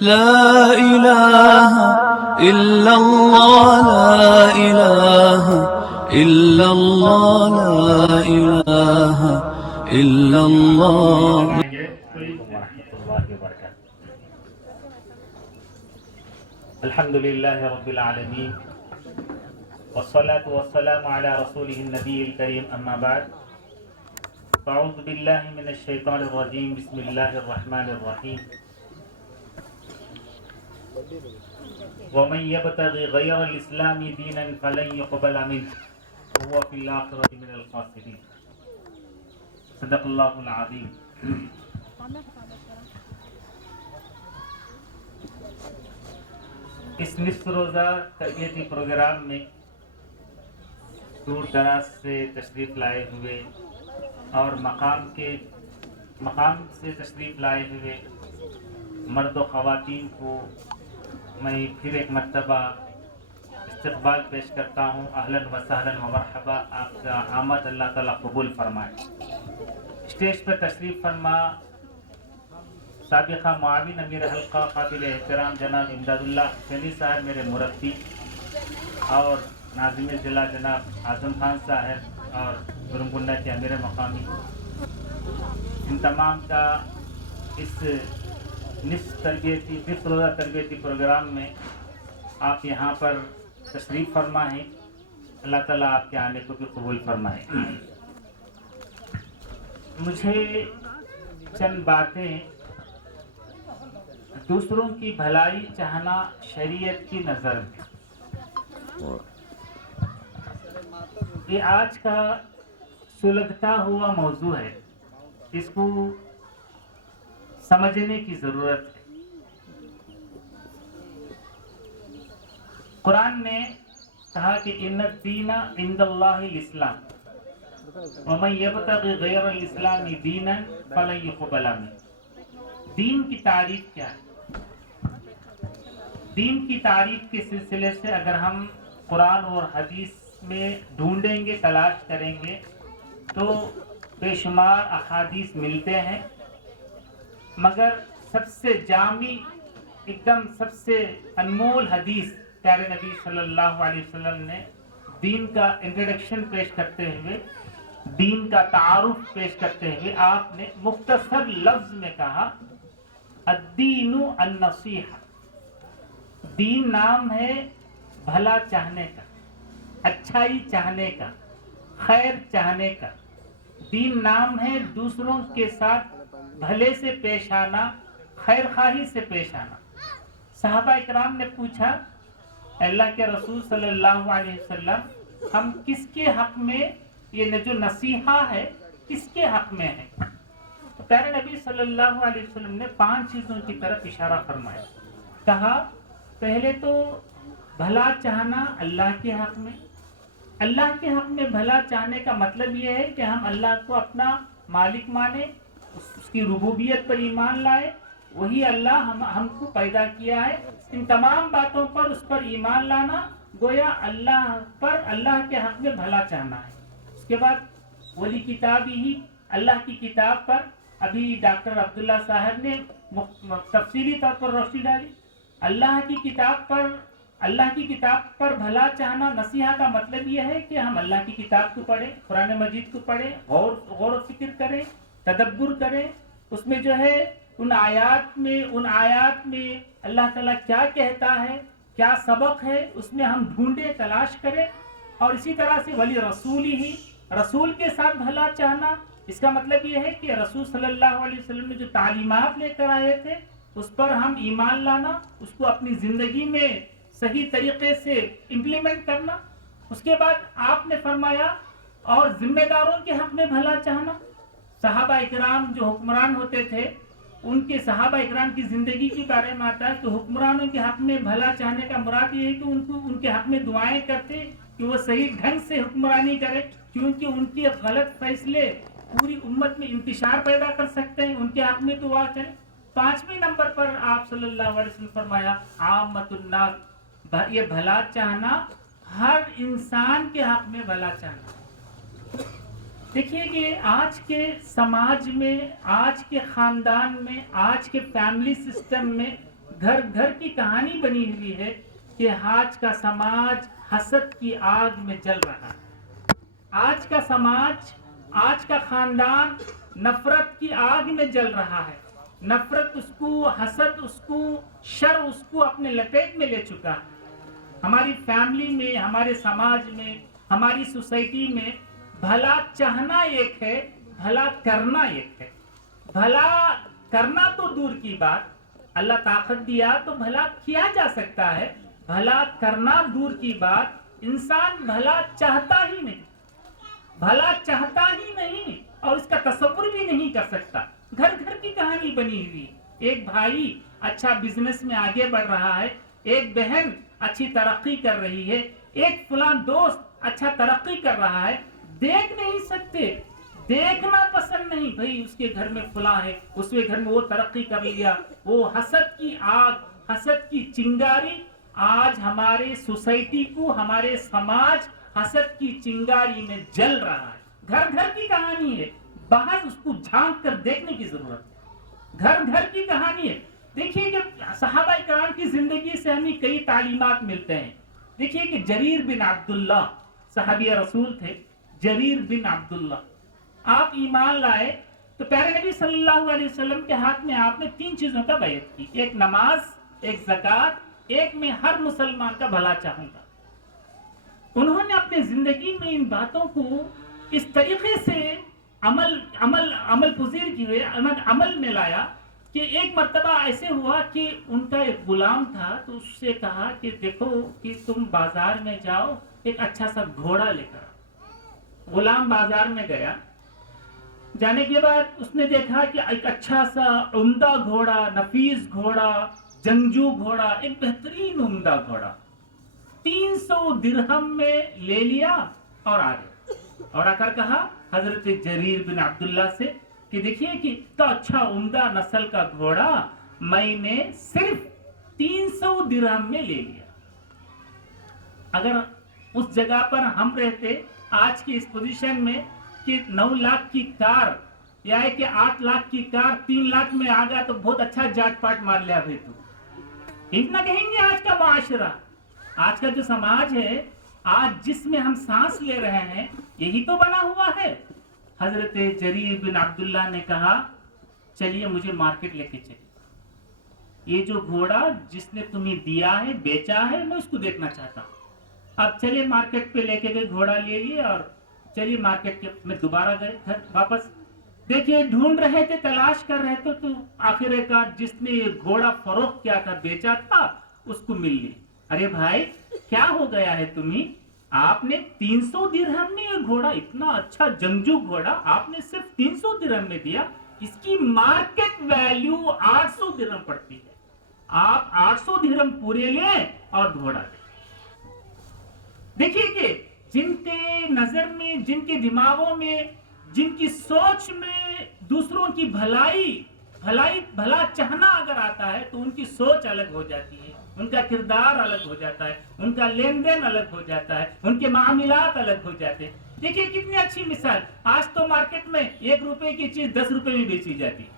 لا إله إلا الله لا إله إلا الله لا إله إلا الله. الحمد لله رب العالمين والصلاة والسلام على رسوله النبي الكريم أما بعد فأعوذ بالله من الشيطان الرجيم بسم الله الرحمن الرحيم ومن يبتغي غير الإسلام دينا فلن يقبل منه وهو في الآخرة من الخاسرين صدق الله العظيم. اس نصف روزہ تربیتی پروگرام میں دور دراز سے تشریف لائے ہوئے اور مقام سے تشریف لائے ہوئے مرد و خواتین کو میں پھر ایک مرتبہ استقبال پیش کرتا ہوں. اہلاً و سہلاً و مرحبا. آپ کا آمد اللہ تعالیٰ قبول فرمائے. اسٹیج پر تشریف فرما سابقہ معاون امیر حلقہ قابل احترام جناب امداد اللہ حسینی صاحب میرے مربی اور ناظم ضلع جناب اعظم خان صاحب اور گرمگنڈا کے امیر مقامی، ان تمام کا اس نصف روزہ تربیتی پروگرام میں آپ یہاں پر تشریف فرما ہیں. اللہ تعالیٰ آپ کے آنے کو بھی قبول فرمائے. مجھے چند باتیں دوسروں کی بھلائی چاہنا شریعت کی نظر میں، یہ آج کا سلگتا ہوا موضوع ہے. اس کو سمجھنے کی ضرورت ہے. قرآن نے کہا کہ ان الدین عند اللہ الاسلام ومن یبتغی غیر الاسلام دینا فلن یقبل منہ. دین کی تعریف کیا ہے؟ دین کی تعریف کے سلسلے سے اگر ہم قرآن اور حدیث میں ڈھونڈیں گے، تلاش کریں گے تو بے شمار احادیث ملتے ہیں، مگر سب سے جامع، ایک دم سب سے انمول حدیث پیارے نبی صلی اللہ علیہ وسلم نے دین کا انٹروڈکشن پیش کرتے ہوئے، دین کا تعارف پیش کرتے ہوئے آپ نے مختصر لفظ میں کہا الدین النصیحہ. دین نام ہے بھلا چاہنے کا، اچھائی چاہنے کا، خیر چاہنے کا. دین نام ہے دوسروں کے ساتھ بھلے سے پیش آنا، خیر خواہی سے پیش آنا. صحابہ اکرام نے پوچھا اللہ کے رسول صلی اللہ علیہ وسلم، ہم کس کے حق میں یہ جو نصیحہ ہے کس کے حق میں ہے؟ تو پیارے نبی صلی اللہ علیہ وسلم نے 5 چیزوں کی طرف اشارہ فرمایا. کہا پہلے تو بھلا چاہنا اللہ کے حق میں. اللہ کے حق میں بھلا چاہنے کا مطلب یہ ہے کہ ہم اللہ کو اپنا مالک مانیں، اس کی ربوبیت پر ایمان لائے. وہی اللہ ہم کو پیدا کیا ہے. ان تمام باتوں پر اس پر ایمان لانا گویا اللہ کے حق میں بھلا چاہنا ہے. اس کے بعد ولی کتابی ہی، اللہ کی کتاب پر ابھی ڈاکٹر عبداللہ صاحب نے تفصیلی طور پر روشنی ڈالی. اللہ کی کتاب پر بھلا چاہنا، نصیحہ کا مطلب یہ ہے کہ ہم اللہ کی کتاب کو پڑھیں، قرآن مجید کو پڑھیں، غور و فکر کریں، تدبر کریں. اس میں جو ہے ان آیات میں اللہ تعالیٰ کیا کہتا ہے، کیا سبق ہے، اس میں ہم ڈھونڈیں، تلاش کریں. اور اسی طرح سے ولی رسول کے ساتھ بھلا چاہنا، اس کا مطلب یہ ہے کہ رسول صلی اللہ علیہ وسلم نے جو تعلیمات لے کر آئے تھے اس پر ہم ایمان لانا، اس کو اپنی زندگی میں صحیح طریقے سے امپلیمنٹ کرنا. اس کے بعد آپ نے فرمایا اور ذمہ داروں کے حق میں بھلا چاہنا. صحابہ اکرام جو حکمران ہوتے تھے، ان کے صحابہ اکرام کی زندگی کے بارے میں آتا ہے کہ حکمرانوں کے حق میں بھلا چاہنے کا مراد یہ ہے کہ ان کے حق میں دعائیں کرتے کہ وہ صحیح ڈھنگ سے حکمرانی کرے، کیونکہ ان کے غلط فیصلے پوری امت میں انتشار پیدا کر سکتے ہیں. ان کے حق میں دعا کریں. 5ویں نمبر پر آپ صلی اللہ علیہ وسلم فرمایا عامت الناس، یہ بھلا چاہنا ہر انسان کے حق میں بھلا چاہنا. دیکھیے کہ آج کے سماج میں، آج کے خاندان میں، آج کے فیملی سسٹم میں گھر گھر کی کہانی بنی ہوئی ہے کہ آج کا سماج حسد کی آگ میں جل رہا ہے، آج کا سماج، آج کا خاندان نفرت کی آگ میں جل رہا ہے، نفرت اس کو، حسد اس کو، شر اس کو اپنے لپیٹ میں لے چکا ہے۔ ہماری فیملی میں، ہمارے سماج میں، ہماری سوسائٹی میں بھلا چاہنا ایک ہے، بھلا کرنا ایک ہے۔ بھلا کرنا تو دور کی بات، اللہ طاقت دیا تو بھلا کیا جا سکتا ہے، بھلا کرنا دور کی بات، انسان بھلا چاہتا ہی نہیں، بھلا چاہتا ہی نہیں اور اس کا تصور بھی نہیں کر سکتا۔ گھر گھر کی کہانی بنی ہوئی، ایک بھائی اچھا بزنس میں آگے بڑھ رہا ہے، ایک بہن اچھی ترقی کر رہی ہے، ایک فلاں دوست اچھا ترقی کر رہا ہے، دیکھ نہیں سکتے، دیکھنا پسند نہیں، بھئی اس کے گھر میں فلاں ہے، اس کے گھر میں وہ ترقی کر لیا۔ وہ حسد کی آگ، حسد کی چنگاری آج ہمارے سوسائٹی کو، ہمارے سماج حسد کی چنگاری میں جل رہا ہے۔ گھر گھر کی کہانی ہے، باہر اس کو جھانک کر دیکھنے کی ضرورت ہے۔ گھر گھر کی کہانی ہے۔ دیکھیے کہ صحابہ کرام کی زندگی سے ہمیں کئی تعلیمات ملتے ہیں۔ دیکھیے کہ جریر بن عبداللہ صحابی رسول تھے، جریر بن عبداللہ، آپ ایمان لائے تو پیارے نبی صلی اللہ علیہ وسلم کے ہاتھ میں آپ نے 3 چیزوں کا بیعت کی، ایک نماز، ایک زکوٰۃ، ایک میں ہر مسلمان کا بھلا چاہوں گا۔ انہوں نے اپنے زندگی میں ان باتوں کو اس طریقے سے عمل پذیر کی ہوئے، عمل میں لایا کہ ایک مرتبہ ایسے ہوا کہ ان کا ایک غلام تھا تو اس سے کہا کہ دیکھو کہ تم بازار میں جاؤ، ایک اچھا سا گھوڑا لے کر آؤ۔ غلام بازار میں گیا، جانے کے بعد اس نے دیکھا کہ ایک اچھا سا عمدہ گھوڑا، نفیس گھوڑا، جنگجو گھوڑا، ایک بہترین عمدہ گھوڑا 300 درہم میں لے لیا اور آ گیا، اور آ کر کہا حضرت جریر بن عبداللہ سے کہ دیکھیے کہ اتنا اچھا عمدہ نسل کا گھوڑا میں نے صرف 300 درہم میں لے لیا۔ اگر اس جگہ پر ہم رہتے آج کی اس پوزیشن میں کہ 9 لاکھ کی کار یا کہ 8 لاکھ کی کار 3 لاکھ میں آ گیا تو بہت اچھا جاٹ پاٹ مار لیا بھائی تو اتنا کہیں گے۔ آج کا معاشرہ، آج کا جو سماج ہے، آج جس میں ہم سانس لے رہے ہیں، یہی تو بنا ہوا ہے۔ حضرت جریر بن عبداللہ نے کہا چلیے مجھے مارکیٹ لے کے چلیے، یہ جو گھوڑا جس نے تمہیں دیا ہے، بیچا ہے، میں اس کو دیکھنا چاہتا ہوں۔ اب چلیے مارکیٹ پہ لے کے گئے، گھوڑا لے لیے اور چلیے مارکیٹ کے میں دوبارہ گئے گھر واپس۔ دیکھیے ڈھونڈ رہے تھے، تلاش کر رہے تھے تو آخر کار جس نے یہ گھوڑا فروخت کیا تھا، بیچا تھا، اس کو مل لی۔ ارے بھائی کیا ہو گیا ہے تمہیں؟ آپ نے 300 درہم میں یہ گھوڑا، اتنا اچھا جنگجو گھوڑا آپ نے صرف 300 درہم میں دیا، اس کی مارکیٹ ویلیو 800 درہم پڑتی ہے۔ آپ 800 درہم پورے لیں اور گھوڑا دیں۔ دیکھیے کہ جن کے نظر میں، جن کے دماغوں میں، جن کی سوچ میں دوسروں کی بھلا چاہنا اگر آتا ہے تو ان کی سوچ الگ ہو جاتی ہے، ان کا کردار الگ ہو جاتا ہے، ان کا لین دین الگ ہو جاتا ہے، ان کے معاملات الگ ہو جاتے ہیں۔ دیکھیے کتنی اچھی مثال، آج تو مارکیٹ میں 1 روپے کی چیز 10 روپے میں بیچی جاتی ہے،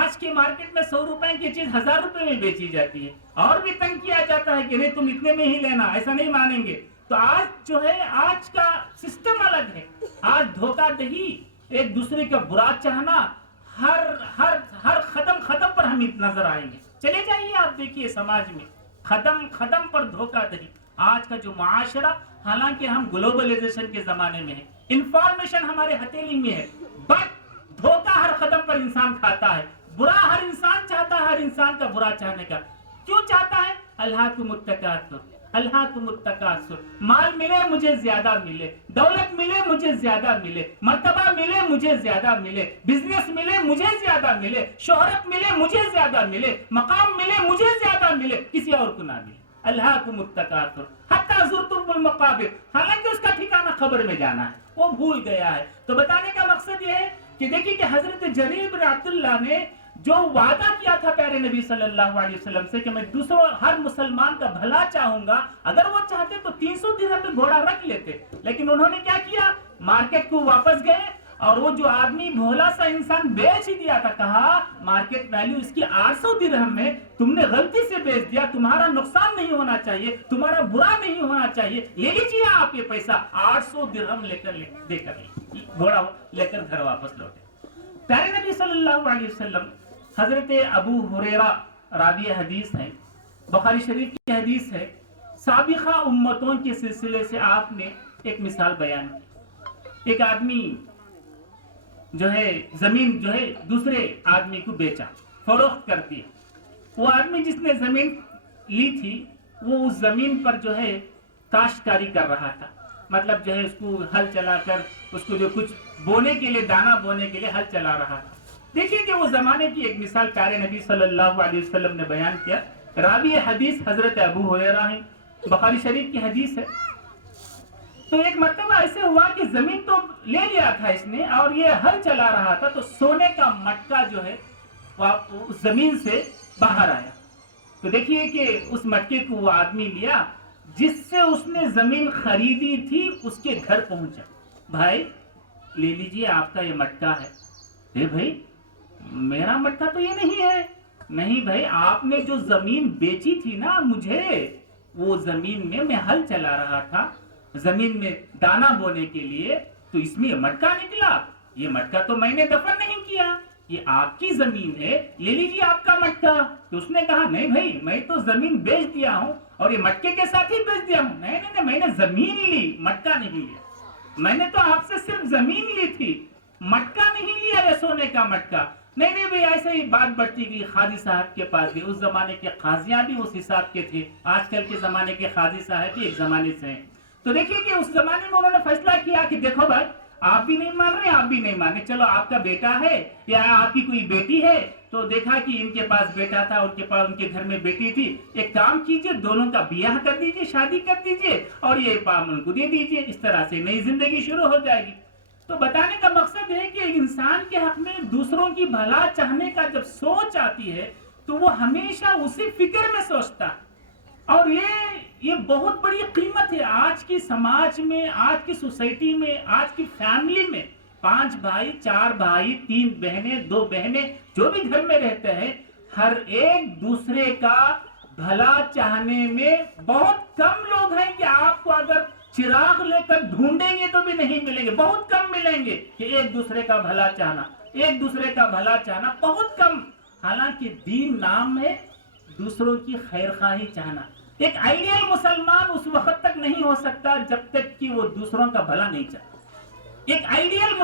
آج کی مارکیٹ میں 100 روپے کی چیز 1000 روپے میں بیچی جاتی ہے، اور بھی تنگ کیا جاتا ہے کہ نہیں تم اتنے میں ہی لینا، ایسا نہیں مانیں گے۔ تو آج جو ہے، آج کا سسٹم الگ ہے، آج دھوکہ دہی، ایک دوسرے کا برا چاہنا، ہر قدم پر ہم نظر آئیں گے۔ چلے جائیے آپ دیکھیے سماج میں قدم پر دھوکہ دہی۔ آج کا جو معاشرہ، حالانکہ ہم گلوبلائزیشن کے زمانے میں ہیں، انفارمیشن ہمارے ہتھیلی میں ہے، بٹ دھوکہ ہر قدم پر انسان کھاتا ہے، برا ہر انسان چاہتا ہے، ہر انسان کا برا چاہنے کا کیوں چاہتا ہے؟ الہاکم التکاثر، الہاکم التکاثر، مال ملے مجھے زیادہ ملے، دولت ملے مجھے زیادہ ملے، مرتبہ ملے مجھے زیادہ ملے، بزنس ملے مجھے زیادہ ملے، شہرت ملے مجھے زیادہ ملے، مقام ملے مجھے زیادہ ملے، کسی اور کو نہ ملے۔ الہاکم التکاثر حتی زرتم المقابر، حالانکہ اس کا ٹھکانہ قبر میں جانا ہے، وہ بھول گیا ہے۔ تو بتانے کا مقصد یہ ہے کہ دیکھیے کہ حضرت جریر بن عبداللہ نے جو وعدہ کیا تھا پیارے نبی صلی اللہ علیہ وسلم سے کہ میں دوسروں ہر مسلمان کا بھلا چاہوں گا، اگر وہ چاہتے تو 300 درہم میں گھوڑا رکھ لیتے، لیکن انہوں نے کیا کیا؟ مارکیٹ کو واپس گئے اور وہ جو آدمی بھولا سا انسان بیچ ہی دیا تھا، کہا مارکیٹ ویلیو اس کی 800 درہم ہے، تم نے غلطی سے بیچ دیا، تمہارا نقصان نہیں ہونا چاہیے، تمہارا برا نہیں ہونا چاہیے، لے لیجیے آپ یہ پیسہ۔ 800 درہم دے کر گھوڑا لے کر گھر واپس لوٹے۔ پیارے نبی صلی اللہ علیہ وسلم، حضرت ابو ہریرہ راوی حدیث ہے، بخاری شریف کی حدیث ہے، سابقہ امتوں کے سلسلے سے آپ نے ایک مثال بیان کی۔ ایک آدمی جو ہے زمین جو ہے دوسرے آدمی کو بیچا، فروخت کر دیا۔ وہ آدمی جس نے زمین لی تھی وہ اس زمین پر جو ہے کاشتکاری کر رہا تھا، مطلب جو ہے اس کو ہل چلا کر اس کو جو کچھ بونے کے لیے، دانا بونے کے لیے ہل چلا رہا تھا۔ دیکھیے کہ وہ زمانے کی ایک مثال پیارے نبی صلی اللہ علیہ وسلم نے بیان کیا۔ راوی حدیث حضرت ابو ہریرہ ہیں، بخاری شریف کی حدیث ہے۔ تو ایک مرتبہ ایسے ہوا کہ زمین تو لے لیا تھا اس نے اور یہ ہل چلا رہا تھا، تو سونے کا مٹکا جو ہے وہ اس زمین سے باہر آیا۔ تو دیکھیے کہ اس مٹکے کو وہ آدمی لیا جس سے اس نے زمین خریدی تھی، اس کے گھر پہنچا۔ بھائی لے لیجئے، آپ کا یہ مٹکا ہے۔ اے بھائی میرا مٹکا تو یہ نہیں ہے۔ نہیں بھائی، آپ نے جو زمین بیچی تھی نا مجھے، وہ زمین میں میں ہل چلا رہا تھا، زمین میں دانا بونے کے لیے، تو اس میں یہ مٹکا نکلا۔ یہ مٹکا تو میں نے دفن نہیں کیا، یہ آپ کی زمین ہے، لے لیجیے آپ کا مٹکا۔ تو اس نے کہا نہیں بھائی، میں تو زمین بیچ دیا ہوں اور یہ مٹکے کے ساتھ ہی بیچ دیا ہوں۔ نہیں، میں نے زمین لی، مٹکا نہیں لیا۔ میں نے تو آپ سے صرف زمین لی تھی، مٹکا نہیں لیا، یہ سونے کا مٹکا۔ نہیں بھائی، ایسے ہی بات بڑھتی گئی، قاضی صاحب کے پاس گئی۔ اس زمانے کے قاضیاں بھی اس حساب کے تھے، آج کل کے زمانے کے قاضی صاحب بھی ایک زمانے سے ہیں۔ تو دیکھیے کہ اس زمانے میں انہوں نے فیصلہ کیا کہ دیکھو بھائی، آپ بھی نہیں مان رہے، آپ بھی نہیں مان رہے، چلو آپ کا بیٹا ہے یا آپ کی کوئی بیٹی ہے، تو دیکھا کہ ان کے پاس بیٹا تھا، ان کے پاس ان کے گھر میں بیٹی تھی، ایک کام کیجئے، دونوں کا بیاہ کر دیجئے، شادی کر دیجئے اور یہ پام ان کو دے دیجئے، اس طرح سے نئی زندگی شروع ہو جائے گی۔ تو بتانے کا مقصد ہے کہ انسان کے حق میں دوسروں کی بھلا چاہنے کا جب سوچ آتی ہے تو وہ ہمیشہ اسی فکر میں سوچتا ہے، اور یہ بہت بڑی قیمت ہے آج کی سماج میں، آج کی سوسائٹی میں، آج کی فیملی میں۔ 5 بھائی، 4 بھائی، 3 بہنیں، 2 بہنیں، جو بھی گھر میں رہتے ہیں، ہر ایک دوسرے کا بھلا چاہنے میں بہت کم لوگ ہیں کہ آپ کو اگر چراغ لے کر ڈھونڈیں گے تو بھی نہیں ملیں گے، بہت کم ملیں گے کہ ایک دوسرے کا بھلا چاہنا، ایک دوسرے کا بھلا چاہنا بہت کم۔ حالانکہ دین نام ہے دوسروں کی خیر خواہی چاہنا۔ ایک آئیڈیل مسلمان اس وقت تک نہیں ہو سکتا جب تک کہ وہ دوسروں کا بھلا نہیں چاہتا۔ ایک آئیڈیل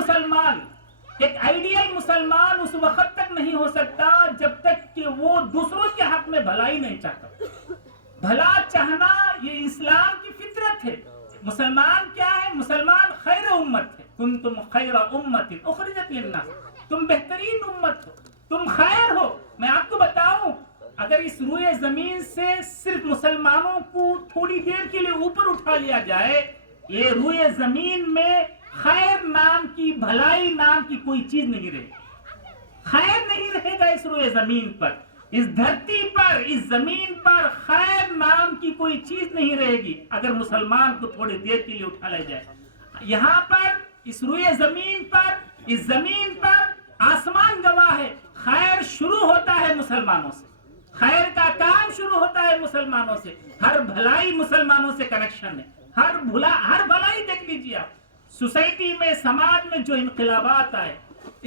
مسلمان اس وقت تک نہیں ہو سکتا جب تک کہ وہ دوسروں کے حق میں بھلائی نہیں چاہتا۔ بھلا چاہنا یہ اسلام کی فطرت ہے۔ مسلمان کیا ہے؟ مسلمان خیر امت ہے۔ کنتم خیر امت اخرجت للناس، تم بہترین امت ہو، تم خیر ہو۔ میں آپ کو بتاؤں، اگر اس روئے زمین سے صرف مسلمانوں کو تھوڑی دیر کے لیے اوپر اٹھا لیا جائے، یہ روئے زمین میں خیر نام کی، بھلائی نام کی کوئی چیز نہیں رہے گی۔ خیر نہیں رہے گا اس روئے زمین پر، اس دھرتی پر، اس زمین پر خیر نام کی کوئی چیز نہیں رہے گی اگر مسلمان کو تھوڑی دیر کے لیے اٹھا لیا جائے۔ یہاں پر اس روئے زمین پر، اس زمین پر آسمان گواہ ہے، خیر شروع ہوتا ہے مسلمانوں سے، خیر کا کام شروع ہوتا ہے مسلمانوں سے، ہر بھلائی مسلمانوں سے کنیکشن ہے، ہر بھلائی دیکھ لیجیے آپ۔ سوسائٹی میں، سماج میں جو انقلابات آئے،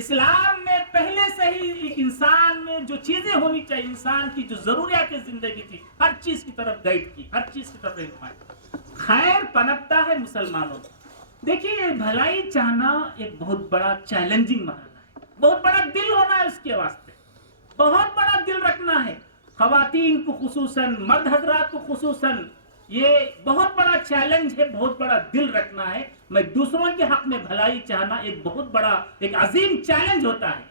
اسلام نے پہلے سے ہی ایک انسان میں جو چیزیں ہونی چاہیے، انسان کی جو ضروریات زندگی تھی، ہر چیز کی طرف گائیڈ کی، ہر چیز کی طرف رہنمائی۔ خیر پنپتا ہے مسلمانوں میں۔ دیکھیے، بھلائی چاہنا ایک بہت بڑا چیلنجنگ مرحلہ ہے، بہت بڑا دل ہونا ہے اس کے واسطے، بہت بڑا دل رکھنا ہے۔ خواتین کو خصوصاً، مرد حضرات کو خصوصاً یہ بہت بڑا چیلنج ہے، بہت بڑا دل رکھنا ہے۔ میں دوسروں کے حق میں بھلائی چاہنا ایک بہت بڑا، ایک عظیم چیلنج ہوتا ہے۔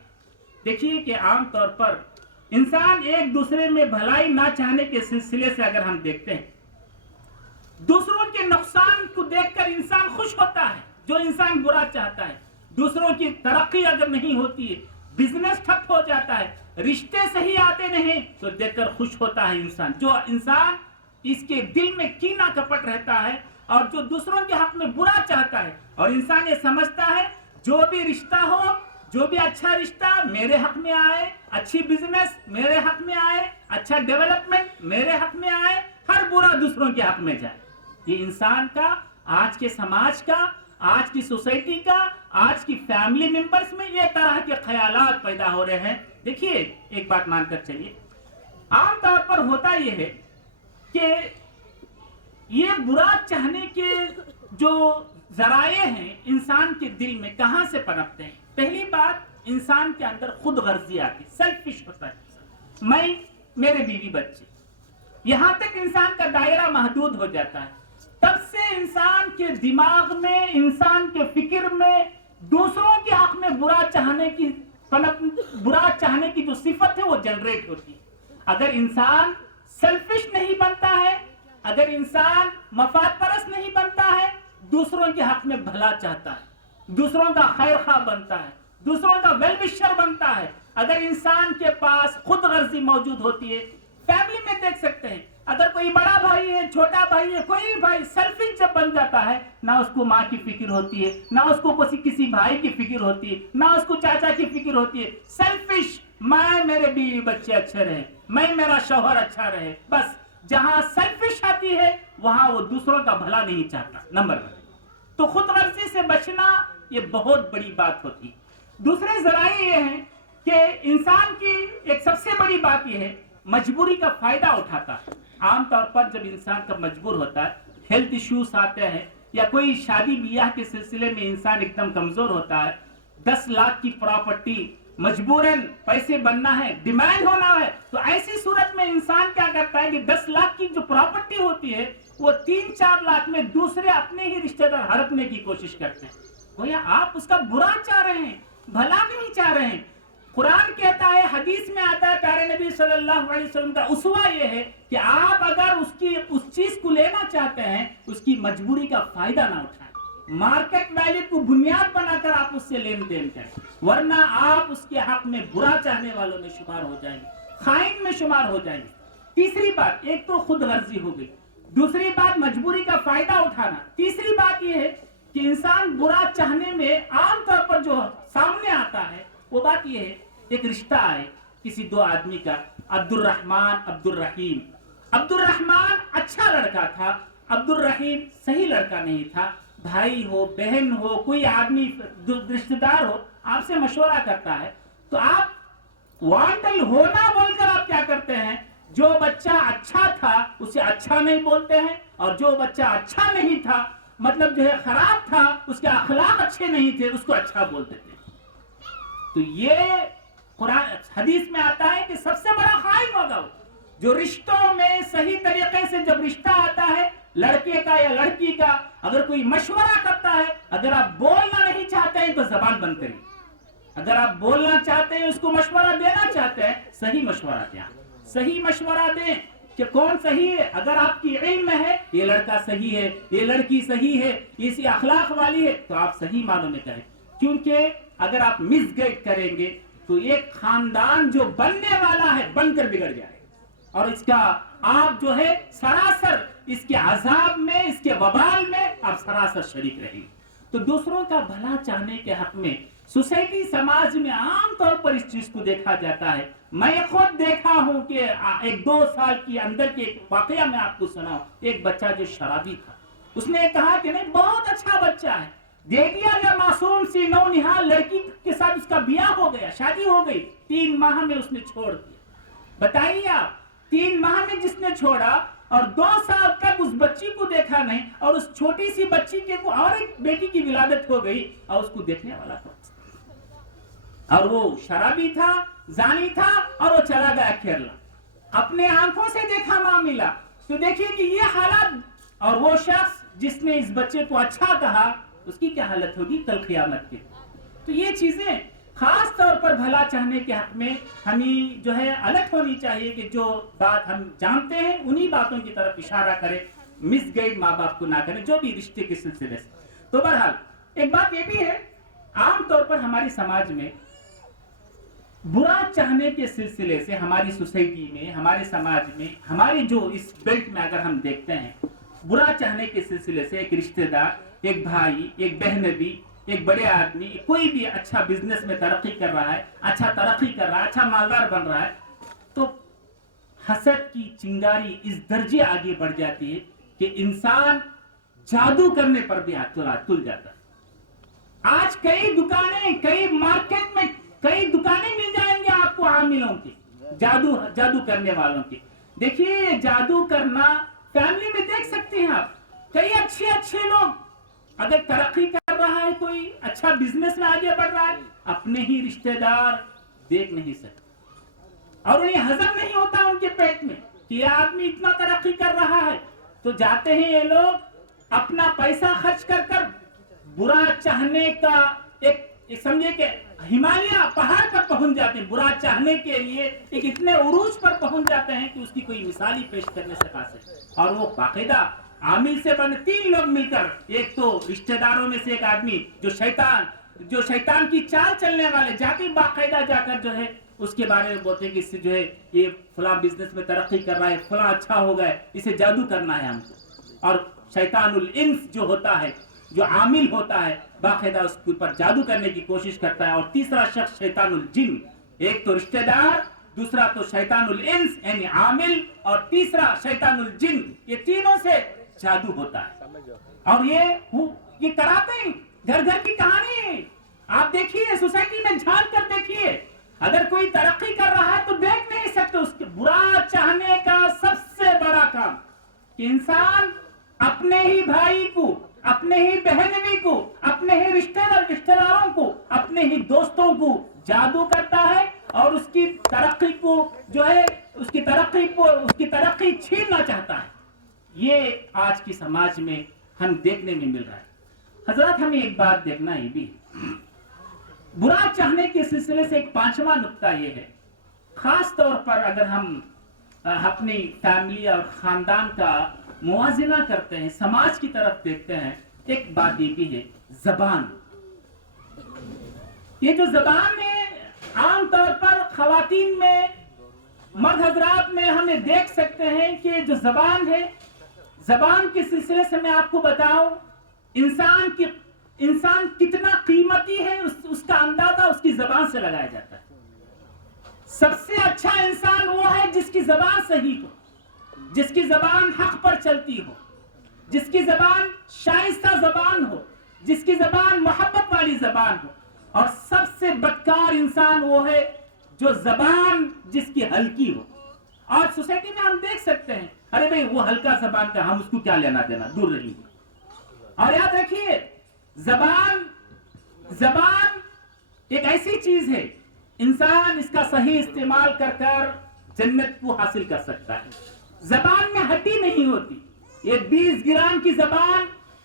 دیکھیے کہ عام طور پر انسان ایک دوسرے میں بھلائی نہ چاہنے کے سلسلے سے اگر ہم دیکھتے ہیں، دوسروں کے نقصان کو دیکھ کر انسان خوش ہوتا ہے۔ جو انسان برا چاہتا ہے، دوسروں کی ترقی اگر نہیں ہوتی ہے، بزنس ٹھپ ہو جاتا ہے، رشتے صحیح آتے نہیں تو دیکھ کر خوش ہوتا ہے انسان۔ جو انسان اس کے دل میں کینہ کپٹ رہتا ہے اور جو دوسروں کے حق میں برا چاہتا ہے، اور انسان یہ سمجھتا ہے جو بھی رشتہ ہو، جو بھی اچھا رشتہ میرے حق میں آئے، اچھی بزنس میرے حق میں آئے، اچھا ڈیولپمنٹ میرے حق میں آئے، ہر برا دوسروں کے حق میں جائے. یہ انسان کا، آج کے سماج کا، آج کی سوسائٹی کا، آج کی فیملی ممبرز میں یہ طرح کے خیالات پیدا ہو رہے ہیں. دیکھیے ایک بات مان کر چلیے، عام طور پر ہوتا یہ ہے کہ یہ برا چاہنے کے جو ذرائع ہیں انسان کے دل میں کہاں سے پنپتے ہیں. پہلی بات، انسان کے اندر خود غرضی آتی، سیلفش ہوتا ہے. میں، میرے بیوی بچے، یہاں تک انسان کا دائرہ محدود ہو جاتا ہے. تب سے انسان کے دماغ میں، انسان کے فکر میں دوسروں کے حق میں برا چاہنے کی جو صفت ہے وہ جنریٹ ہوتی ہے. اگر انسان سیلفش نہیں بنتا ہے، اگر انسان مفاد پرست نہیں بنتا ہے، دوسروں کے حق میں بھلا چاہتا ہے، دوسروں کا خیر خواہ بنتا ہے، دوسروں کا ویل وشر بنتا ہے، اگر انسان کے پاس خود غرضی موجود ہوتی ہے. فیملی میں دیکھ سکتے ہیں، اگر کوئی بڑا بھائی ہے، چھوٹا بھائی ہے، کوئی بھائی سیلفش جب بن جاتا ہے، نہ اس کو ماں کی فکر ہوتی ہے، نہ اس کو کسی بھائی کی فکر ہوتی ہے، نہ اس کو چاچا کی فکر ہوتی ہے. سیلفش، میں، میرے بیوی بچے اچھے رہے، میں، میرا شوہر اچھا رہے. بس جہاں سیلفش آتی ہے وہاں وہ دوسروں کا بھلا نہیں چاہتا. نمبر 1. تو خود غرضی سے بچنا یہ بہت بڑی بات ہوتی. دوسرے ذرائع یہ ہیں کہ انسان کی ایک سب سے بڑی بات یہ ہے، مجبوری کا فائدہ اٹھاتا ہے. عام طور پر جب انسان کا مجبور ہوتا ہے، ہیلتھ ایشوز آتے ہیں، یا کوئی شادی بیاہ کے سلسلے میں انسان ایک دم کمزور ہوتا ہے، 10 لاکھ کی پراپرٹی، مجبوراً پیسے بننا ہے، ڈیمانڈ ہونا ہے، تو ایسی صورت میں انسان کیا کرتا ہے کہ 10 لاکھ کی جو پراپرٹی ہوتی ہے وہ 3-4 لاکھ میں دوسرے اپنے ہی رشتہ دار ہڑپنے کی کوشش کرتے ہیں. گویا آپ اس کا برا چاہ رہے ہیں، بھلا نہیں چاہ رہے ہیں. قرآن کہتا ہے، حدیث میں آتا ہے، پیارے نبی صلی اللہ علیہ وسلم کا اسوہ یہ ہے کہ آپ اگر اس چیز کو لینا چاہتے ہیں، اس کی مجبوری کا فائدہ نہ اٹھائیں، مارکیٹ ویلیو کو بنیاد بنا کر آپ اس سے لین دین کریں، ورنہ آپ اس کے حق میں برا چاہنے والوں میں شمار ہو جائیں گے، خائن میں شمار ہو جائیں گے. تیسری بات، ایک تو خود غرضی ہو گئی، دوسری بات مجبوری کا فائدہ اٹھانا، تیسری بات یہ ہے کہ انسان برا چاہنے میں عام طور پر جو سامنے آتا ہے وہ بات یہ ہے، ایک رشتہ ہے کسی 2 آدمی کا، عبد الرحمن، عبد الرحیم. عبد الرحمن اچھا لڑکا تھا، عبد الرحیم صحیح لڑکا نہیں تھا. بھائی ہو، بہن ہو، کوئی آدمی رشتہ دار ہو، آپ سے مشورہ کرتا ہے تو آپ وانٹل ہونا بول کر آپ کیا کرتے ہیں، جو بچہ اچھا تھا اسے اچھا نہیں بولتے ہیں، اور جو بچہ اچھا نہیں تھا، مطلب جو ہے خراب تھا، اس کے اخلاق اچھے نہیں تھے، اس کو اچھا بولتے تھے. تو یہ قرآن حدیث میں آتا ہے کہ سب سے بڑا خائن ہوگا وہ جو رشتوں میں صحیح طریقے سے جب رشتہ آتا ہے، لڑکے کا یا لڑکی کا، اگر کوئی مشورہ کرتا ہے، اگر آپ بولنا نہیں چاہتے ہیں تو زبان بند کریے. اگر آپ بولنا چاہتے ہیں، اس کو مشورہ دینا چاہتے ہیں، صحیح مشورہ دیں، صحیح مشورہ دیں کہ کون صحیح ہے. اگر آپ کی علم میں ہے یہ لڑکا صحیح ہے، یہ لڑکی صحیح ہے، اسی اخلاق والی ہے، تو آپ صحیح معنوں میں کہیں. کیونکہ اگر آپ مس گائیڈ کریں گے تو ایک خاندان جو بننے والا ہے بن کر بگڑ جائے، اور اس کا آپ جو ہے سراسر اس کے عذاب میں، اس کے وبال میں آپ سراسر شریک رہیں. تو دوسروں کا بھلا چاہنے کے حق میں سوسائٹی، سماج میں عام طور پر اس چیز کو دیکھا جاتا ہے. میں خود دیکھا ہوں کہ 1-2 سال کی اندر کے ایک واقعہ میں آپ کو سناؤں. ایک بچہ جو شرابی تھا، اس نے کہا کہ نہیں بہت اچھا بچہ ہے، دے دیا گیا معصوم سی نونہال لڑکی کے ساتھ، اس کا بیاہ ہو گیا، شادی ہو گئی، 3 ماہ میں اس نے چھوڑ دیا. بتائیے آپ، 3 ماہ میں جس نے چھوڑا اور 2 سال تک اس بچی کو دیکھا نہیں، اور اس چھوٹی سی بچی کے کو اور ایک بیٹی کی ولادت ہو گئی، اور اس کو دیکھنے والا تھا، اور وہ شرابی تھا، زانی تھا، اور وہ چلا گیا کیرلا. اپنے آنکھوں سے دیکھا معاملہ. تو دیکھیے کہ یہ حالات، اور وہ شخص جس نے اس بچے کو اچھا کہا، اس کی کیا حالت ہوگی کل قیامت کی. تو یہ چیزیں خاص طور پر بھلا چاہنے کے حق میں ہمیں جو ہے الرٹ ہونی چاہیے کہ جو بات ہم جانتے ہیں انہی باتوں کی طرف اشارہ کریں، مس گائیڈ ماں باپ کو نہ کریں جو بھی رشتے کے سلسلے سے. تو بہرحال ایک بات یہ بھی ہے، عام طور پر ہماری سماج میں برا چاہنے کے سلسلے سے، ہماری سوسائٹی میں، ہمارے سماج میں، ہماری جو اس بیلٹ میں اگر ہم دیکھتے ہیں، برا چاہنے کے سلسلے سے ایک رشتہ دار، ایک بھائی، ایک بہن بھی ایک بڑے آدمی کوئی بھی اچھا بزنس میں ترقی کر رہا ہے، اچھا ترقی کر رہا ہے، اچھا مالدار بن رہا ہے، تو حسد کی چنگاری اس درجے آگے بڑھ جاتی ہے کہ انسان جادو کرنے پر بھی ہاتھ تل جاتا ہے۔ آج کئی دکانیں، کئی مارکیٹ میں کئی دکانیں مل جائیں گے آپ کو عاملوں کی، جادو کرنے والوں کی۔ دیکھیے جادو کرنا فیملی میں دیکھ سکتے ہیں آپ، کئی اچھے لوگ اگر ترقی کر رہا ہے، کوئی اچھا بزنس میں آگے بڑھ رہا ہے، اپنے ہی رشتہ دار دیکھ نہیں سکتے اور انہیں ہضم نہیں ہوتا ان کے پیٹ میں کہ یہ آدمی اتنا ترقی کر رہا ہے، تو جاتے ہیں یہ لوگ اپنا پیسہ خرچ کر کر برا چاہنے کا ایک سمجھے کہ ہمالیہ پہاڑ پر پہنچ جاتے ہیں، برا چاہنے کے لیے ایک اتنے عروج پر پہنچ جاتے ہیں کہ اس کی کوئی مثال ہی پیش کرنے سے قاصر، اور وہ باقاعدہ عامل سے بنے 3 لوگ مل کر، ایک تو رشتہ داروں میں سے ایک آدمی جو شیطان کی چال چلنے والے جاتے باقاعدہ جا کر جو ہے اس کے بارے میں بولتے ہیں کہ اس سے جو ہے یہ فلاں بزنس میں ترقی کر رہا ہے، فلاں اچھا ہو گیا، اسے جادو کرنا ہے ہم کو۔ اور شیطان الانس جو ہوتا ہے، جو عامل ہوتا ہے، باقاعدہ اس کے اوپر جادو کرنے کی کوشش کرتا ہے۔ اور تیسرا شخص شیطان الجن، ایک تو رشتہ دار، دوسرا تو شیطان الانس یعنی عامل، اور تیسرا شیطان الجن، یہ تینوں سے جادو ہوتا ہے۔ اور یہ کراتے ہیں، گھر گھر کی کہانی ہے، آپ دیکھیے سوسائٹی میں جھانک کر دیکھیے، اگر کوئی ترقی کر رہا ہے تو دیکھ نہیں سکتے، اس کے برا چاہنے کا سب سے بڑا کام کہ انسان اپنے ہی بھائی کو، اپنے ہی بہنوی کو، اپنے ہی رشتہ داروں کو، اپنے ہی دوستوں کو جادو کرتا ہے اور اس کی ترقی کو جو ہے اس کی ترقی چھیننا چاہتا ہے۔ یہ آج کی سماج میں ہم دیکھنے میں مل رہا ہے۔ حضرات ہمیں ایک بات دیکھنا یہ بھی، برا چاہنے کے سلسلے سے ایک 5واں نقطہ یہ ہے، خاص طور پر اگر ہم اپنی فیملی اور خاندان کا موازنہ کرتے ہیں، سماج کی طرف دیکھتے ہیں، ایک بات یہ بھی ہے، زبان۔ یہ جو زبان ہے عام طور پر خواتین میں، مرد حضرات میں ہمیں دیکھ سکتے ہیں کہ جو زبان ہے، زبان کے سلسلے سے میں آپ کو بتاؤں، انسان کتنا قیمتی ہے اس کا اندازہ اس کی زبان سے لگایا جاتا ہے۔ سب سے اچھا انسان وہ ہے جس کی زبان صحیح ہو، جس کی زبان حق پر چلتی ہو، جس کی زبان شائستہ زبان ہو، جس کی زبان محبت والی زبان ہو۔ اور سب سے بدکار انسان وہ ہے جو زبان جس کی ہلکی ہو۔ اور سوسائٹی میں ہم دیکھ سکتے ہیں، ارے بھئی وہ ہلکا زبان کا، ہم اس کو کیا لینا دینا، دور رہیے۔ اور یاد رکھیے زبان ایک ایسی چیز ہے، انسان اس کا صحیح استعمال کر کر جنت کو حاصل کر سکتا ہے۔ زبان میں ہڈی نہیں ہوتی، یہ 20 گرام کی زبان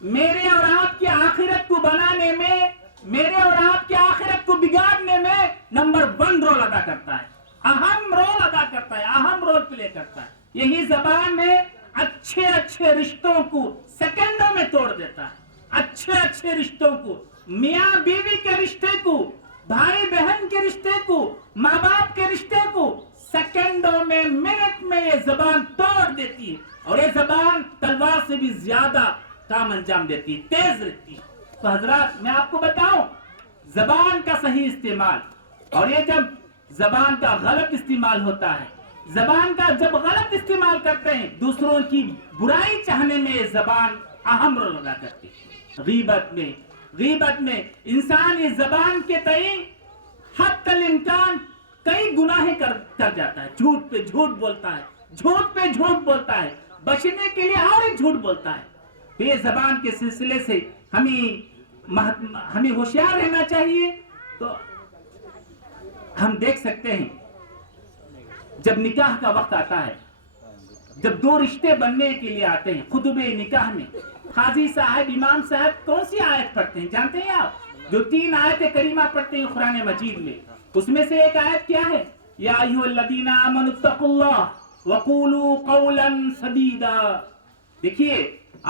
میرے اور آپ کی آخرت کو بنانے میں، میرے اور آپ کی آخرت کو بگاڑنے میں نمبر 1 رول ادا کرتا ہے، اہم رول ادا کرتا ہے، اہم رول پلے کرتا ہے۔ یہی زبان میں اچھے رشتوں کو سیکنڈوں میں توڑ دیتا ہے، اچھے رشتوں کو، میاں بیوی کے رشتے کو، بھائی بہن کے رشتے کو، ماں باپ کے رشتے کو سیکنڈوں میں، منٹ میں یہ زبان توڑ دیتی ہے۔ اور یہ زبان تلوار سے بھی زیادہ کام انجام دیتی ہے، تیز رہتی ہے۔ تو حضرات میں آپ کو بتاؤں، زبان کا صحیح استعمال، اور یہ جب زبان کا غلط استعمال ہوتا ہے، زبان کا جب غلط استعمال کرتے ہیں، دوسروں کی برائی چاہنے میں یہ زبان اہم رول ادا کرتی ہے۔ غیبت میں انسان اس زبان کے تئیں حد الامکان کئی گناہیں کر جاتا ہے، جھوٹ پہ جھوٹ بولتا ہے، بچنے کے لیے اور ایک جھوٹ بولتا ہے۔ تو یہ زبان کے سلسلے سے ہمیں ہوشیار رہنا چاہیے۔ تو ہم دیکھ سکتے ہیں جب نکاح کا وقت آتا ہے، جب 2 رشتے بننے کے لیے آتے ہیں، خطبہ نکاح میں قاضی صاحب، امام صاحب کون سی آیت پڑھتے ہیں جانتے ہیں آپ؟ جو 3 آیت کریمہ پڑھتے ہیں قرآن مجید میں، اس میں سے ایک آیت کیا ہے؟ یا ایھا الذین آمنوا اتقوا اللہ وقولوا قولا سدیدا۔ دیکھیے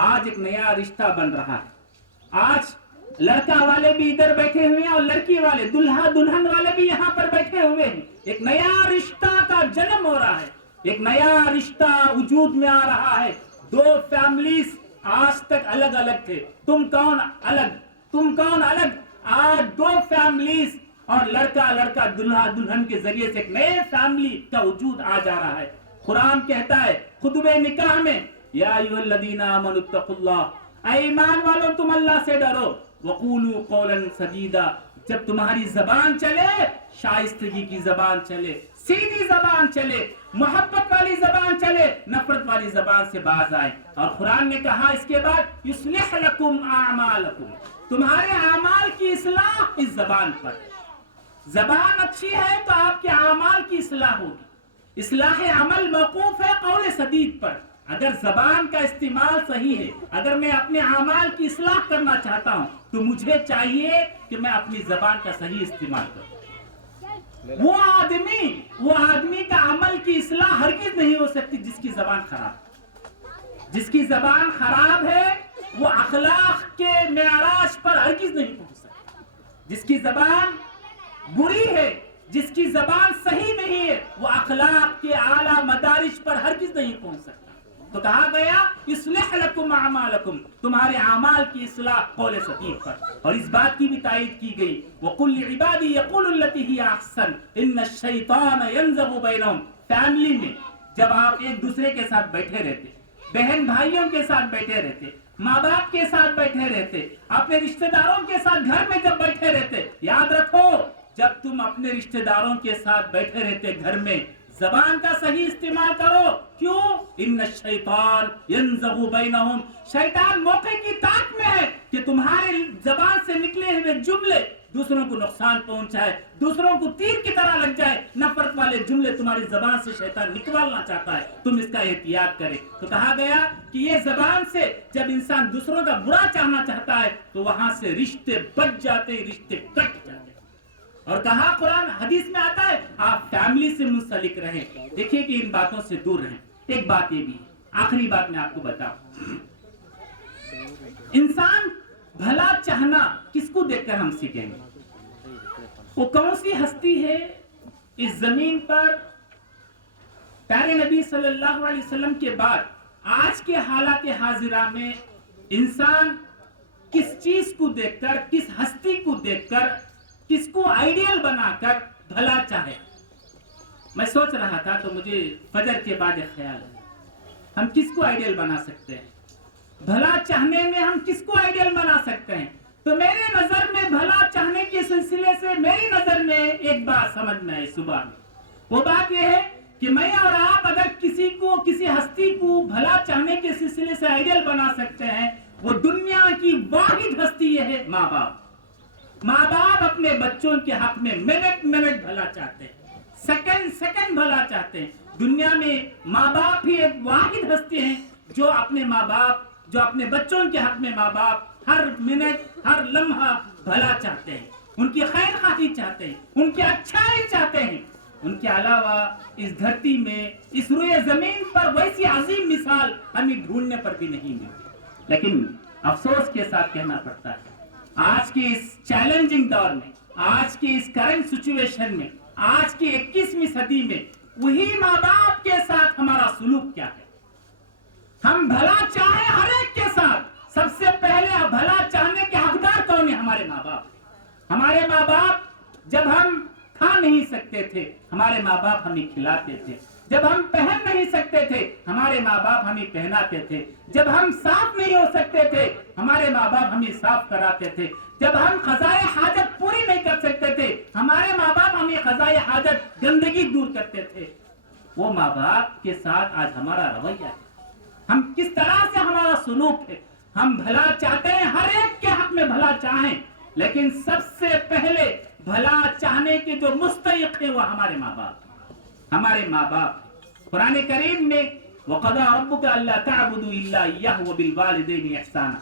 آج ایک نیا رشتہ بن رہا ہے، آج لڑکا والے بھی ادھر بیٹھے ہوئے ہیں اور لڑکی والے، دلہا دلہن والے بھی یہاں پر بیٹھے ہوئے ہیں۔ ایک نیا رشتہ کا جنم ہو رہا ہے، ایک نیا رشتہ وجود میں آ رہا ہے۔ 2 فیملیز آج تک الگ الگ تھے، تم کون الگ، تم کون الگ. آج 2 فیملیز اور لڑکا لڑکا دلہا دلہن کے ذریعے سے ایک نئے فیملی کا وجود آ جا رہا ہے. قرآن کہتا ہے خطبہ نکاح میں یا ایھا الذین آمنوا اتقوا اللہ، اے ایمان والو تم اللہ سے ڈرو، وقولوا قولا سدیدا، جب تمہاری زبان چلے شائستگی کی زبان چلے، سیدھی زبان چلے، محبت والی زبان چلے، نفرت والی زبان سے باز آئے. اور قرآن نے کہا اس کے بعد یصلح لکم اعمالکم، تمہارے اعمال کی اصلاح اس زبان پر. زبان اچھی ہے تو آپ کے اعمال کی اصلاح ہوگی. اصلاح عمل موقوف ہے قول سدید پر. اگر زبان کا استعمال صحیح ہے، اگر میں اپنے اعمال کی اصلاح کرنا چاہتا ہوں تو مجھے چاہیے کہ میں اپنی زبان کا صحیح استعمال کروں. وہ آدمی کا عمل کی اصلاح ہرگز نہیں ہو سکتی جس کی زبان خراب ہے. جس کی زبان خراب ہے وہ اخلاق کے معراج پر ہرگز نہیں پہنچ سکتا. جس کی زبان بری ہے، جس کی زبان صحیح نہیں ہے، وہ اخلاق کے اعلیٰ مدارج پر ہرگز نہیں پہنچ سکتا. تو کہا گیا اصلح لکم اعمالکم، تمہارے اعمال کی اصلاح قول سدید پر. اور اس بات کی بھی تائید کی گئی وقل لعبادی یقولوا التی ہی احسن ان الشیطان ینزغ بینہم. فیملی میں جب آپ ایک دوسرے کے ساتھ بیٹھے رہتے، بہن بھائیوں کے ساتھ بیٹھے رہتے، ماں باپ کے ساتھ بیٹھے رہتے، اپنے رشتہ داروں کے ساتھ گھر میں جب بیٹھے رہتے، یاد رکھو جب تم اپنے رشتہ داروں کے ساتھ بیٹھے رہتے گھر میں زبان کا صحیح استعمال کرو. کیوں؟ ان الشیطان ینزغ بینہم، شیطان موقع کی طاق میں ہے کہ تمہارے زبان سے نکلے ہوئے جملے دوسروں کو نقصان پہنچائے، دوسروں کو تیر کی طرح لگ جائے. نفرت والے جملے تمہاری زبان سے شیطان نکالنا چاہتا ہے، تم اس کا احتیاط کرے. تو کہا گیا کہ یہ زبان سے جب انسان دوسروں کا برا چاہنا چاہتا ہے تو وہاں سے رشتے بچ جاتے، رشتے کٹ جاتے. اور کہا قرآن حدیث میں آتا ہے آپ فیملی سے منسلک رہیں. دیکھیے کہ ان باتوں سے دور رہیں. ایک بات یہ بھی ہے، آخری بات میں آپ کو بتاؤں، انسان بھلا چاہنا کس کو دیکھ کر ہم سیکھیں گے؟ وہ کون سی ہستی ہے اس زمین پر پیارے نبی صلی اللہ علیہ وسلم کے بعد آج کے حالات حاضرہ میں انسان کس چیز کو دیکھ کر، کس ہستی کو دیکھ کر، کس کو آئیڈیل بنا کر بھلا چاہے؟ میں سوچ رہا تھا تو مجھے فجر کے بعد ایک خیال ہے، ہم کس کو آئیڈیل بنا سکتے ہیں؟ بھلا چاہنے میں ہم کس کو آئیڈیل بنا سکتے ہیں؟ تو میرے نظر میں بھلا چاہنے کے سلسلے سے میری نظر میں ایک بات سمجھ میں آئی صبح میں. وہ بات یہ ہے کہ میں اور آپ اگر کسی کو، کسی ہستی کو بھلا چاہنے کے سلسلے سے آئیڈیل بنا سکتے ہیں، وہ دنیا کی واحد ہستی یہ ہے ماں باپ. ماں باپ اپنے بچوں کے حق میں منٹ منٹ بھلا چاہتے ہیں، سیکنڈ سیکنڈ بھلا چاہتے ہیں. دنیا میں ماں باپ ہی ایک واحد ہستی ہیں جو اپنے ماں باپ، جو اپنے بچوں کے حق میں ماں باپ ہر منٹ ہر لمحہ بھلا چاہتے ہیں، ان کی خیر خواہی چاہتے ہیں، ان کی اچھائی چاہتے ہیں. ان کے علاوہ اس دھرتی میں، اس روئے زمین پر ویسی عظیم مثال ہمیں ڈھونڈنے پر بھی نہیں ملتی. لیکن افسوس کے ساتھ کہنا پڑتا ہے آج کے اس چیلنجنگ دور میں، آج کے اس کرنٹ سچویشن میں، آج کی 21ویں صدی میں وہی ماں باپ کے ساتھ ہمارا سلوک کیا ہے؟ ہم بھلا چاہیں ہر ایک کے ساتھ، سب سے پہلے بھلا چاہنے کے حقدار کون ہیں؟ ہمارے ماں باپ. ہمارے ماں باپ جب ہم کھا نہیں سکتے تھے ہمارے ماں باپ ہمیں کھلاتے تھے، جب ہم پہن نہیں سکتے تھے ہمارے ماں باپ ہمیں پہناتے تھے، جب ہم صاف نہیں ہو سکتے تھے ہمارے ماں باپ ہمیں صاف کراتے تھے، جب ہم قضائے حاجت پوری نہیں کر سکتے تھے ہمارے ماں باپ ہمیں قضائے حاجت گندگی دور کرتے تھے. وہ ماں باپ کے ساتھ آج ہمارا رویہ ہے، ہم کس طرح سے ہمارا سلوک ہے. ہم بھلا چاہتے ہیں، ہر ایک کے حق میں بھلا چاہیں، لیکن سب سے پہلے بھلا چاہنے کے جو مستحق ہیں وہ ہمارے ماں باپ، ہمارے ماں باپ. قرآن کریم میں وَقَضَىٰ رَبُّكَ أَلَّا تَعْبُدُوا إِلَّا إِيَّاهُ وَبِالْوَالِدَيْنِ إِحْسَانًا.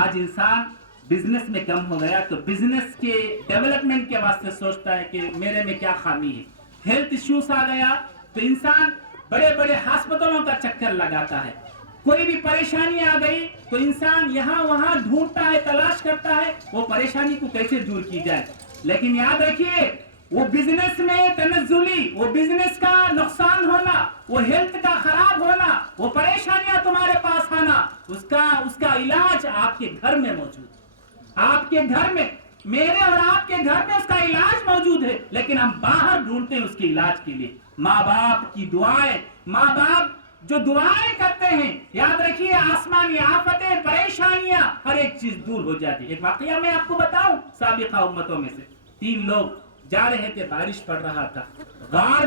آج انسان بزنس میں کم ہو گیا تو بزنس کے ڈیولپمنٹ کے واسطے سوچتا ہے کہ میرے میں کیا خامی ہے. ہیلتھ ایشوز آ گیا تو انسان بڑے بڑے ہسپتالوں کا چکر لگاتا ہے. کوئی بھی پریشانی آ گئی تو انسان یہاں وہاں ڈھونڈتا ہے، تلاش کرتا ہے وہ پریشانی کو کیسے دور کی جائے. لیکن یاد رکھیے وہ بزنس میں تنزلی، وہ بزنس کا نقصان ہونا، وہ ہیلتھ کا خراب ہونا، وہ پریشانیاں تمہارے پاس آنا، اس کا علاج آپ کے گھر میں موجود ہے. آپ کے گھر میں، میرے اور آپ کے گھر میں اس کا علاج موجود ہے، لیکن ہم باہر ڈھونڈتے ہیں اس کے علاج کے لیے۔ ماں باپ کی دعائیں، ماں باپ جو دعائیں کرتے ہیں، یاد رکھیے آسمانی آفتیں، پریشانیاں، ہر ایک چیز دور ہو جاتی ہے۔ ایک واقعہ میں آپ کو بتاؤں، سابقہ امتوں میں سے 3 لوگ جا رہے تھے، بارش پڑ رہا تھا، غار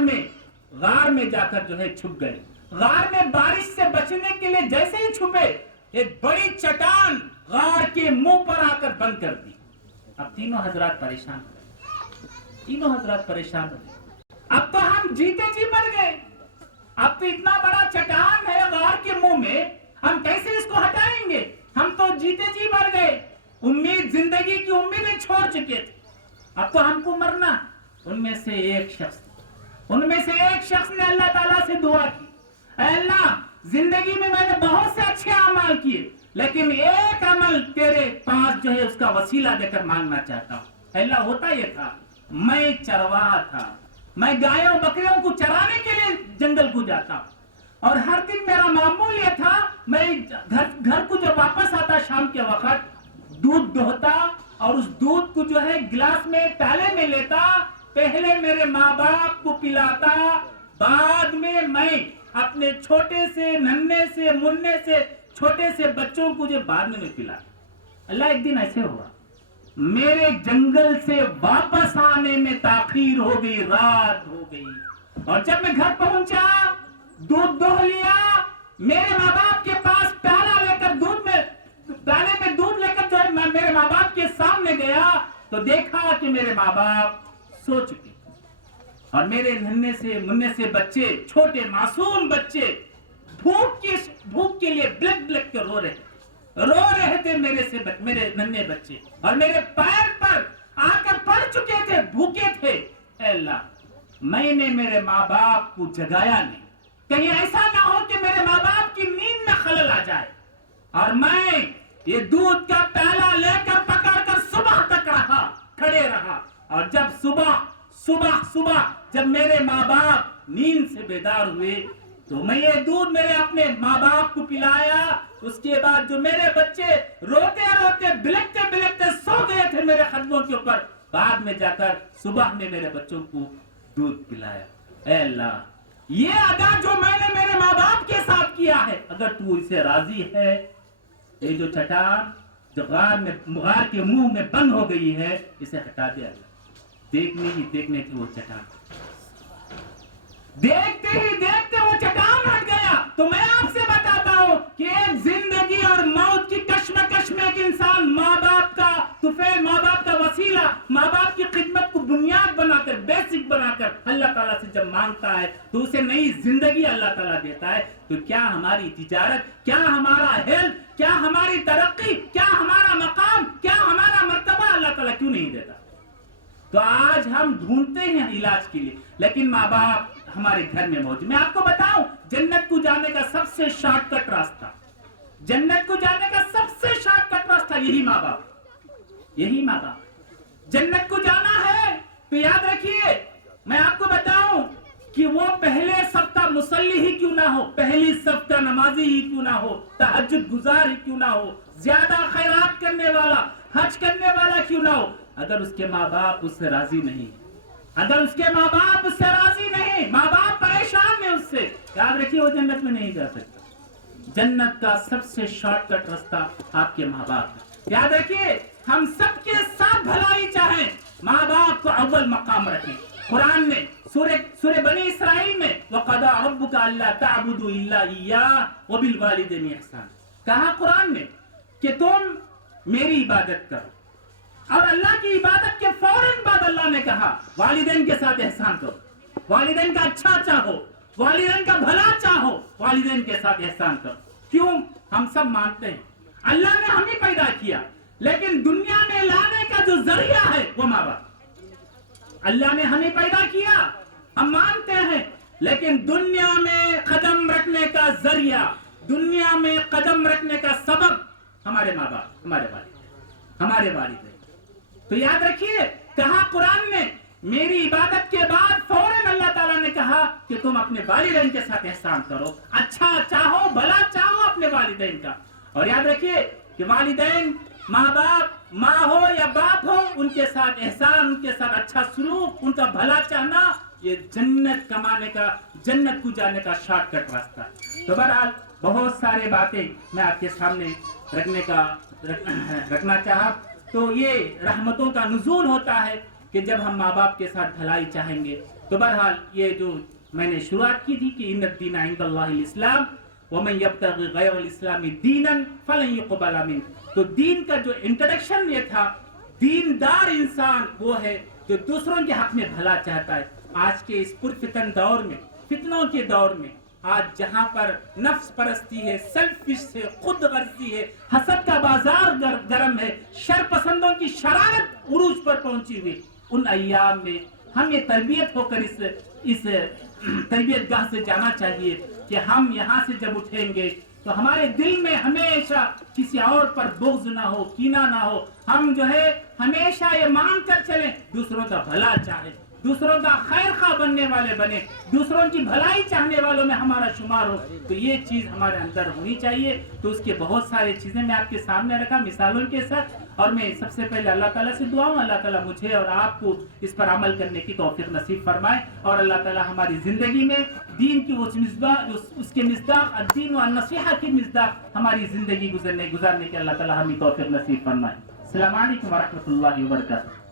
میں جا کر جو ہے چھپ گئے۔ غار میں بارش سے بچنے کے لیے جیسے ہی چھپے، ایک بڑی چٹان غار کے منہ پر آ کر بند کر دی۔ اب تینوں حضرات پریشان ہو گئے۔ اب تو ہم جیتے جی مر گئے، اب تو اتنا بڑا چٹان ہے غار کے منہ میں، ہم کیسے اس کو ہٹائیں گے؟ ہم تو جیتے جی مر گئے، امید، زندگی کی امیدیں چھوڑ چکے تھے، اب تو ہم کو مرنا۔ ان میں سے ایک شخص نے اللہ تعالیٰ سے دعا کی، اے اللہ، زندگی میں میں نے بہت سے اچھے اعمال کیے، لیکن ایک عمل تیرے پاس جو ہے اس کا وسیلہ دے کر مانگنا چاہتا ہوں۔ اے اللہ، ہوتا یہ تھا، میں چرواہا تھا، میں گایوں بکریوں کو چرانے کے لیے جنگل کو جاتا ہوں، اور ہر دن میرا معمول یہ تھا، میں گھر کو جب واپس آتا شام کے وقت، دودھ دوہتا اور اس دودھ کو جو ہے گلاس میں، پیالے میں لیتا، پہلے میرے ماں باپ کو پلاتا، بعد میں اپنے چھوٹے سے ننھے سے مننے سے چھوٹے سے بچوں کو جو بعد میں پلاتا۔ اللہ، ایک دن ایسے ہوا، میرے جنگل سے واپس آنے میں تاخیر ہو گئی، رات ہو گئی، اور جب میں گھر پہنچا، دودھ دوہ لیا، میرے ماں باپ کے پاس پیالے میں دودھ لے کر جو ہے میں میرے ماں باپ کے سامنے گیا، تو دیکھا کہ میرے ماں باپ سو چکے، اور میرے ننھے سے مننے سے بچے، چھوٹے معصوم بچے، بھوک کے لیے بلک بلک کے رو رہے تھے، میرے ننھے بچے، اور میرے پیر پر آ کر پڑ چکے تھے، بھوکے تھے۔ اے اللہ، میں نے میرے ماں باپ کو جگایا نہیں، کہیں ایسا نہ ہو کہ میرے ماں باپ کی نیند میں خلل آ جائے، اور میں یہ دودھ کا پیالہ لے کر پکڑ کر صبح تک کھڑے رہا، اور جب صبح جب میرے ماں باپ نیند سے بیدار ہوئے، تو میں یہ دودھ میرے اپنے ماں باپ کو پلایا۔ اس کے بعد جو میرے بچے روتے بلکتے سو گئے تھے میرے قدموں کے اوپر، بعد میں جا کر صبح میں میرے بچوں کو دودھ پلایا۔ اے اللہ، یہ ادا جو میں نے میرے ماں باپ کے ساتھ کیا ہے، اگر تو اسے راضی ہے، یہ جو چٹان جو غار کے منہ میں بند ہو گئی ہے، اسے ہٹا دے اللہ۔ دیکھنے کی وہ چٹان، دیکھتے ہی دیکھتے وہ چٹان ہٹ گیا۔ تو میں آپ سے بتاتا ہوں کہ ایک زندگی اور موت کی کشمکش میں ایک انسان ماں باپ کا طفیل، ماں باپ کا وسیلہ، ماں باپ کی خدمت کو بنیاد بنا کر، بیسک بنا کر اللہ تعالیٰ سے جب مانگتا ہے، تو اسے نئی زندگی اللہ تعالیٰ دیتا ہے۔ تو کیا ہماری تجارت، کیا ہمارا ہیلتھ، کیا ہماری ترقی، کیا ہمارا مقام، کیا ہمارا مرتبہ اللہ تعالیٰ کیوں نہیں دیتا؟ تو آج ہم ڈھونڈتے ہیں علاج کے لیے، لیکن ماں باپ ہمارے گھر میں موجود۔ میں آپ کو بتاؤں، جنت کو جانے کا سب سے شارٹ کٹ راستہ، یہی ماں باپ۔ جنت کو جانا ہے تو یاد رکھیے، میں آپ کو بتاؤں کہ وہ پہلے صف کا مصلی ہی کیوں نہ ہو، پہلی صف کا نمازی ہی کیوں نہ ہو، تہجد گزار ہی کیوں نہ ہو، زیادہ خیرات کرنے والا، حج کرنے والا کیوں نہ ہو، اگر اس کے ماں باپ اس سے راضی نہیں، ماں باپ پریشان ہیں اس سے، یاد رکھیے وہ جنت میں نہیں جا سکتا۔ جنت کا سب سے شارٹ کٹ راستہ آپ کے ماں باپ ہے۔ یاد رکھیے، ہم سب کے ساتھ بھلائی چاہیں، ماں باپ کو اول مقام رکھیں۔ قرآن نے سورہ بنی اسرائیل میں وَقَضَىٰ رَبُّكَ أَلَّا تَعْبُدُوا إِلَّا إِيَّاهُ وَبِالْوَالِدَيْنِ إِحْسَانًا۔ کہا قرآن نے کہ تم میری عبادت کرو، اور اللہ کی عبادت کے فوراً بعد اللہ نے کہا والدین کے ساتھ احسان کرو، والدین کا اچھا چاہو، والدین کا بھلا چاہو، والدین کے ساتھ احسان کرو۔ کیوں؟ ہم سب مانتے ہیں اللہ نے ہمیں پیدا کیا، لیکن دنیا میں لانے کا جو ذریعہ ہے وہ ماں باپ۔ اللہ نے ہمیں پیدا کیا، ہم مانتے ہیں، لیکن دنیا میں قدم رکھنے کا ذریعہ، دنیا میں قدم رکھنے کا سبب ہمارے ماں باپ، ہمارے والدین۔ تو یاد رکھیے، کہا قرآن نے میری عبادت کے بعد فوراً اللہ تعالیٰ نے کہا کہ تم اپنے والدین کے ساتھ احسان کرو، اچھا چاہو، بھلا چاہو اپنے والدین کا۔ اور یاد رکھیے کہ والدین ماں باپ، ماں ہو یا باپ ہو، ان کے ساتھ احسان، ان کے ساتھ اچھا سلوک، ان کا بھلا چاہنا، یہ جنت کمانے کا، جنت کو جانے کا شارٹ کٹ راستہ ہے۔ تو بہرحال بہت سارے باتیں میں آپ کے سامنے رکھنا چاہا۔ تو یہ رحمتوں کا نزول ہوتا ہے کہ جب ہم ماں باپ کے ساتھ بھلائی چاہیں گے۔ تو بہرحال یہ جو میں نے شروعات کی تھی کہ ان الدین عند اللہ الاسلام ومن یبتغی غیر الاسلام دینا فلن یقبل منہ، تو دین کا جو انٹروڈکشن یہ تھا، دیندار انسان وہ ہے جو دوسروں کے حق میں بھلا چاہتا ہے۔ آج کے اس پرفتن دور میں، فتنوں کے دور میں، آج جہاں پر نفس پرستی ہے، سیلفش ہے، خود غرضی ہے، حسد کا بازار گرم ہے، شر پسندوں کی شرارت عروج پر پہنچی ہوئی، ان ایام میں ہمیں تربیت ہو کر اس تربیت گاہ سے جانا چاہیے کہ ہم یہاں سے جب اٹھیں گے تو ہمارے دل میں ہمیشہ کسی اور پر بغض نہ ہو، کینہ نہ ہو، ہم جو ہے ہمیشہ یہ مان کر چلیں دوسروں کا بھلا چاہے، دوسروں کا خیر خواہ بننے والے بنے، دوسروں کی بھلائی چاہنے والوں میں ہمارا شمار ہو، تو یہ چیز ہمارے اندر ہونی چاہیے۔ تو اس کے بہت سارے چیزیں میں آپ کے سامنے رکھا مثالوں کے ساتھ، اور میں سب سے پہلے اللہ تعالیٰ سے دعا ہوں اللہ تعالیٰ مجھے اور آپ کو اس پر عمل کرنے کی توفیق نصیب فرمائے، اور اللہ تعالیٰ ہماری زندگی میں دین کی اس کے مصداق الدین و النصیحہ کی مصداق ہماری زندگی گزارنے کی اللہ تعالیٰ ہمیں توفیق نصیب فرمائے۔ السلام علیکم ورحمۃ اللہ وبرکاتہ۔